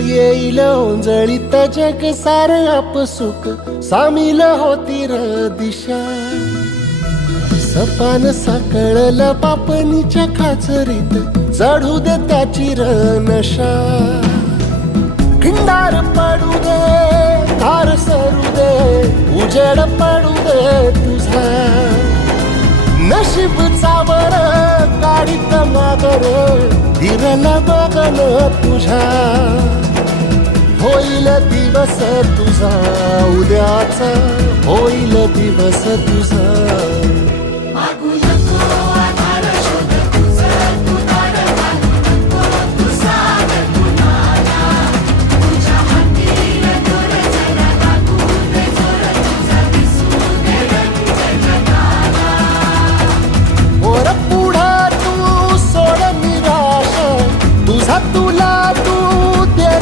येईल ओंजळीत जग सार आपसुक सामील होती र दिशा सपान साकळला पापणीच्या खाचरीत चढू दे त्याची र नशा खिंडार पडू दे धार सरू दे उजेड पडू दे तुझा नशीब चावर काढीत मागर धीरल बघन तुझ्या होईल दिवस तुझा उद्याचा होईल दिवस तुझा